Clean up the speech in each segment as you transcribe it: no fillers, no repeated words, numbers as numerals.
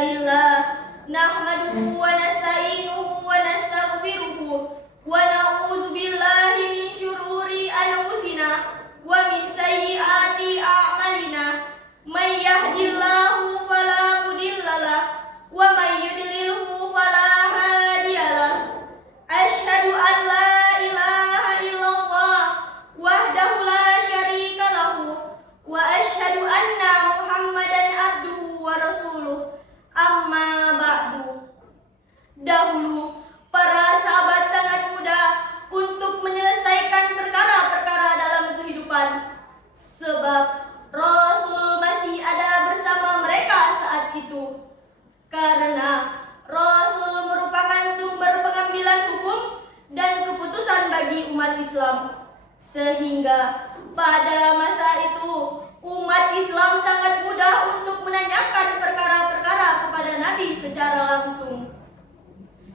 Innalillah nahmaduhu wa nasta'inuhu wa nastaghfiruhu wa na'udzu billahi min syururi anfusina wa min sayyiati a'malina. May yahdihillahu fala mudhillalah wa may yudlilhu fala hadiyalah. Asyhadu an la ilaha illallah wahdahu la syarika lahu wa asyhadu anna Muhammadan abduhu wa rasuluh. Amma ba'du. Dahulu para sahabat sangat mudah untuk menyelesaikan perkara-perkara dalam kehidupan, sebab Rasul masih ada bersama mereka saat itu. Karena Rasul merupakan sumber pengambilan hukum dan keputusan bagi umat Islam, sehingga pada masa itu umat Islam sangat mudah untuk menanyakan perkara-perkara kepada Nabi secara langsung.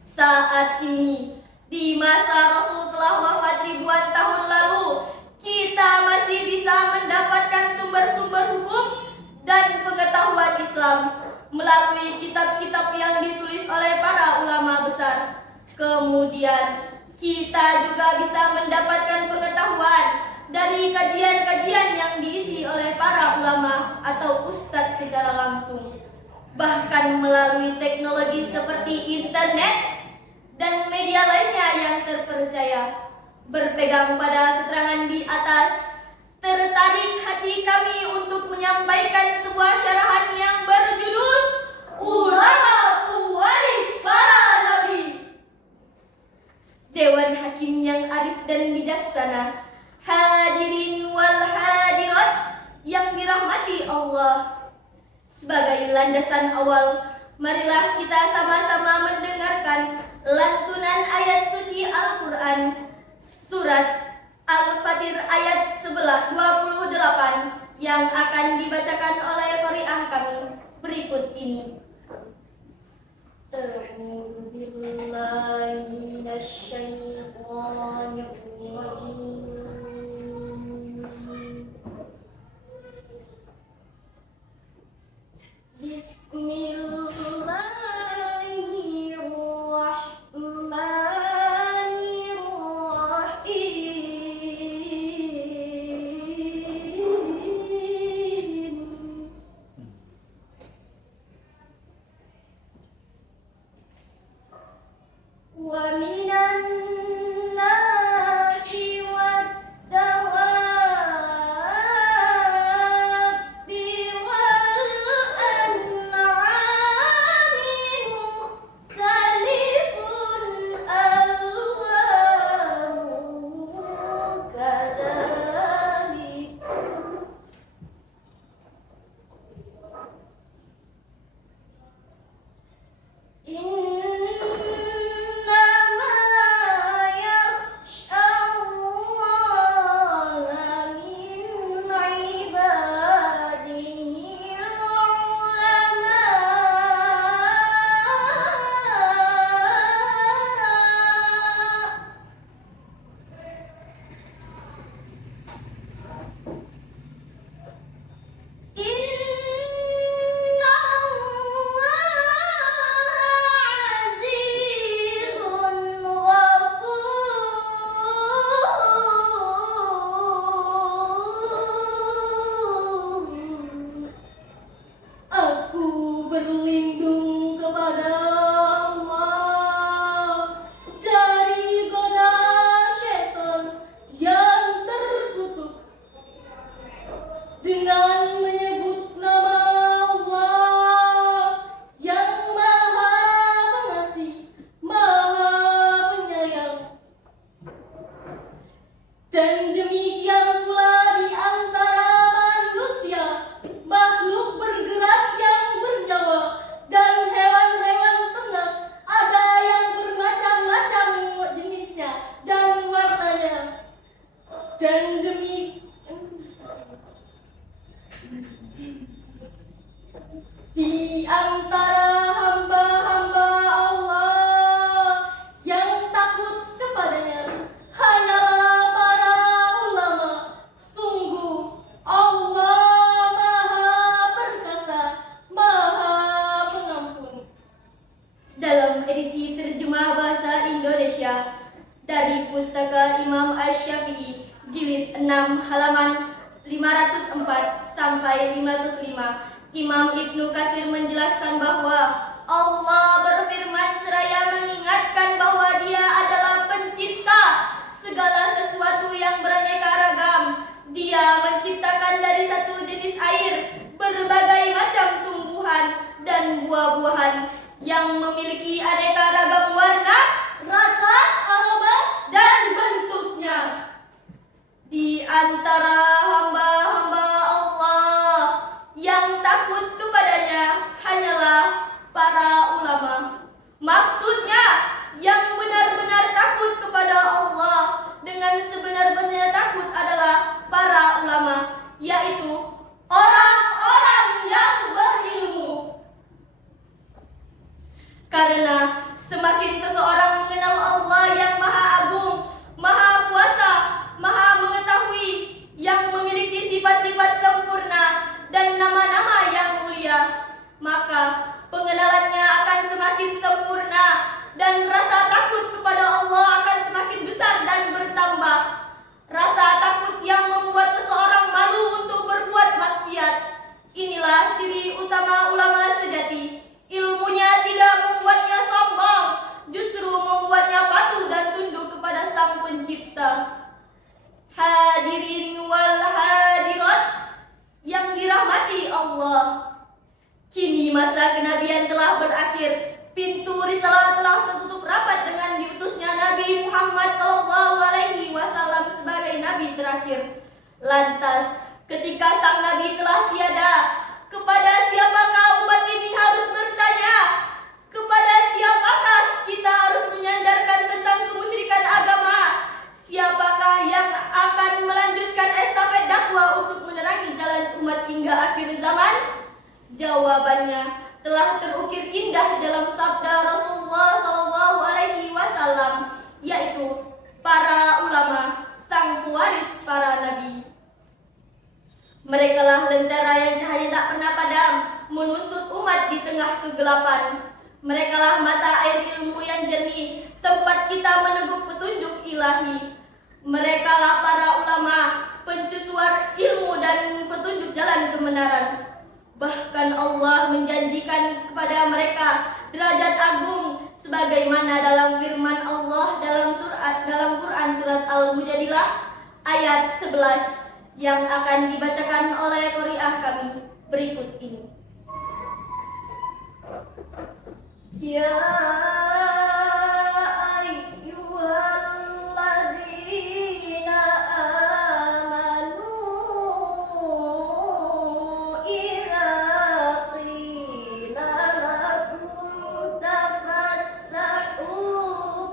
Saat ini, di masa Rasul telah wafat ribuan tahun lalu, kita masih bisa mendapatkan sumber-sumber hukum dan pengetahuan Islam melalui kitab-kitab yang ditulis oleh para ulama besar. Kemudian, kita juga bisa mendapatkan pengetahuan dari kajian-kajian yang diisi oleh para ulama atau ustadz secara langsung. Bahkan melalui teknologi seperti internet dan media lainnya yang terpercaya. Berpegang pada keterangan di atas, tertarik hati kami untuk menyampaikan sebuah syarahan yang berjudul Ulama Pewaris Para Nabi. Dewan Hakim yang arif dan bijaksana, hadirin wal hadirat yang dirahmati Allah. Sebagai landasan awal, marilah kita sama-sama mendengarkan lantunan ayat suci Al-Quran, surat Al-Fatir ayat 28 yang akan dibacakan oleh qari'ah kami berikut ini. A'udzu billahi minasyaitonir rajim. Aisyah dari pustaka Imam Asy-Syafi'i jilid 6 halaman 504 sampai 505. Imam Ibnu Katsir menjelaskan bahwa Allah berfirman seraya mengingatkan bahwa Dia adalah pencipta segala sesuatu yang beraneka ragam. Dia menciptakan dari satu jenis air berbagai macam tumbuhan dan buah-buahan yang memiliki aneka ragam warna, rasa, aroma, dan bentuknya. Di antara hamba-hamba Allah yang takut kepadanya hanyalah para ulama. Maksudnya, yang benar-benar takut kepada Allah dengan sebenar-benarnya takut adalah para ulama, yaitu orang-orang yang berilmu. Karena semakin seseorang mengenal Allah yang Maha Agung, Maha Kuasa, Maha Mengetahui, yang memiliki sifat-sifat sempurna dan nama-nama yang mulia, maka pengenalannya akan semakin sempurna dan rasa takut kepada Allah akan semakin besar dan bertambah. Rasa takut yang membuat seseorang malu untuk berbuat maksiat. Inilah ciri utama ulama sejati. Ilmunya tidak membuatnya sombong, justru membuatnya patuh dan tunduk kepada Sang Pencipta. Hadirin wal hadirat yang dirahmati Allah, kini masa kenabian telah berakhir. Pintu risalah telah tertutup rapat dengan diutusnya Nabi Muhammad SAW sebagai Nabi terakhir. Lantas, ketika sang Nabi telah tiada, kepada siapakah umat ini harus bertanya? Kepada siapakah kita harus menyandarkan tentang kemusyrikan agama? Siapakah yang akan melanjutkan estafet dakwah untuk menerangi jalan umat hingga akhir zaman? Jawabannya telah terukir indah dalam sabda Rasulullah SAW, yaitu para ulama, sang pewaris para nabi. Merekalah lentera yang cahaya tak pernah padam, menuntut umat di tengah kegelapan. Merekalah mata air ilmu yang jernih, tempat kita meneguk petunjuk ilahi. Merekalah para ulama, pencusuar ilmu dan petunjuk jalan kebenaran. Bahkan Allah menjanjikan kepada mereka derajat agung sebagaimana dalam firman Allah dalam Quran surat Al-Mujadilah ayat 11 yang akan dibacakan oleh qari'ah kami berikut ini. Ya ayyuhalladzina amanu idza qila lakum tafassahu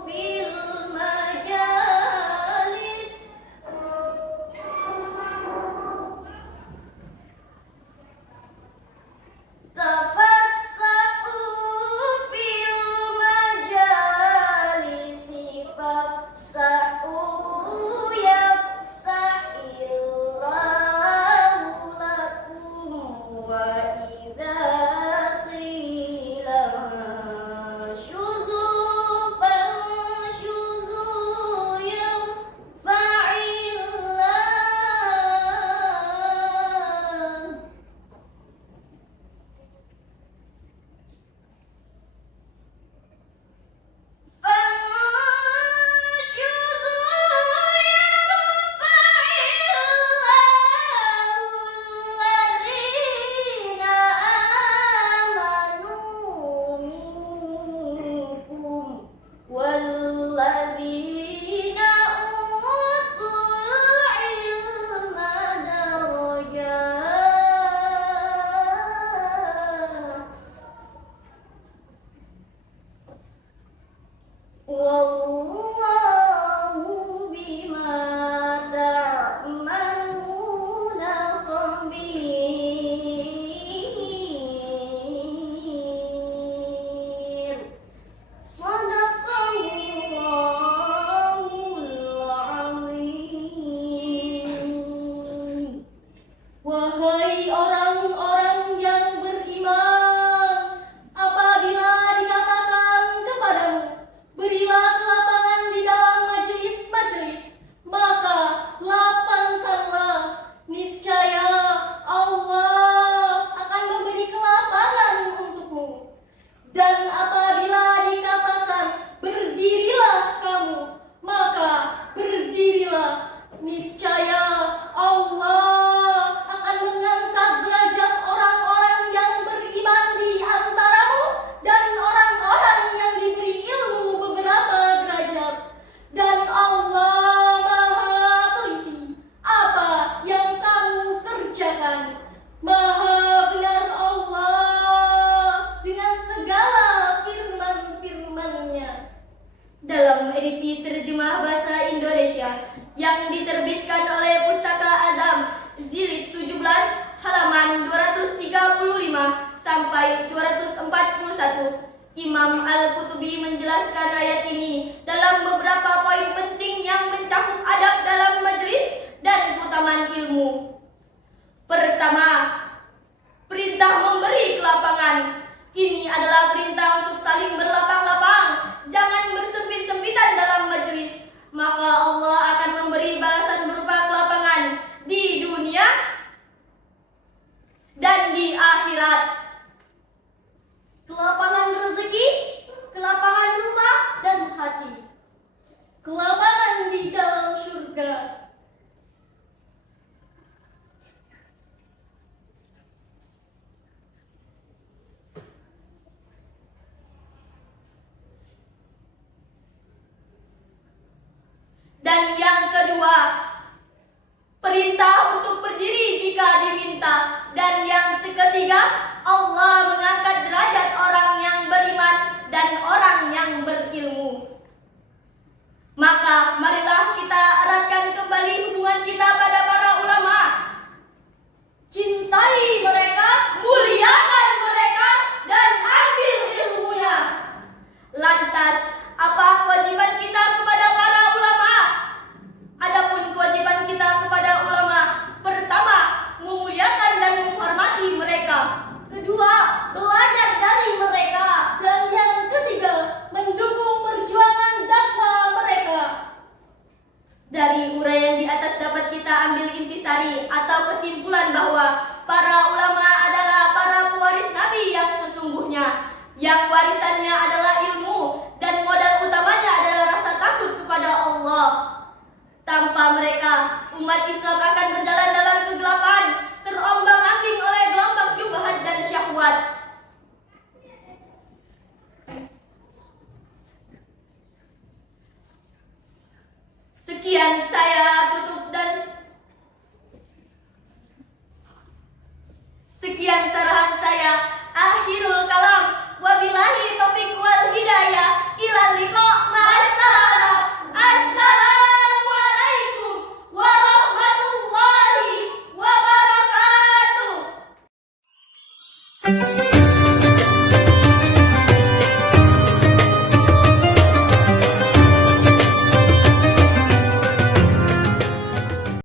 fil majalis tafassahu fil Dan apabila dikatakan berdirilah kamu, maka berdirilah. Niscaya Allah akan mengangkat derajat orang-orang yang beriman di antaramu dan orang-orang yang diberi ilmu beberapa derajat. Dan Allah Maha teliti apa yang kamu kerjakan. Maha benar Allah dengan segala firman-firman-Nya. Dalam edisi terjemah bahasa Indonesia yang diterbitkan oleh Pustaka Azam Jilid 17 halaman 235 sampai 241, Imam Al-Qutubi menjelaskan ayat ini dalam beberapa poin penting yang mencakup adab dalam majelis dan keutamaan ilmu. Pertama, perintah memberi kelapangan. Ini adalah perintah untuk saling berlapang-lapang, jangan bersempit-sempitan dalam majelis. Maka Allah akan memberi balasan berupa kelapangan di dunia dan di akhirat. Kelapangan rezeki, kelapangan rumah dan hati, kelapangan di dalam surga. Dan yang kedua, perintah untuk berdiri jika diminta. Dan yang ketiga, Allah mengangkat derajat orang yang beriman dan orang yang berilmu. Maka marilah kita eratkan kembali hubungan kita pada para ulama. Cintai mereka, Muliakan mereka dan ambil ilmunya. Lantas, apa kewajiban kita kepada para ulama? Adapun kewajiban kita kepada ulama, pertama, memuliakan dan menghormati mereka. kedua, belajar dari mereka, dan yang ketiga, mendukung perjuangan dakwah mereka. Dari uraian di atas dapat kita ambil intisari atau kesimpulan bahwa para ulama adalah para pewaris Nabi yang sesungguhnya, yang warisannya adalah ilmu dan modal utamanya adalah rasa takut kepada Allah. Tanpa mereka, umat Islam akan berjalan dalam kegelapan, terombang-ambing oleh gelombang syubhat dan syahwat. Sekian saya tutup.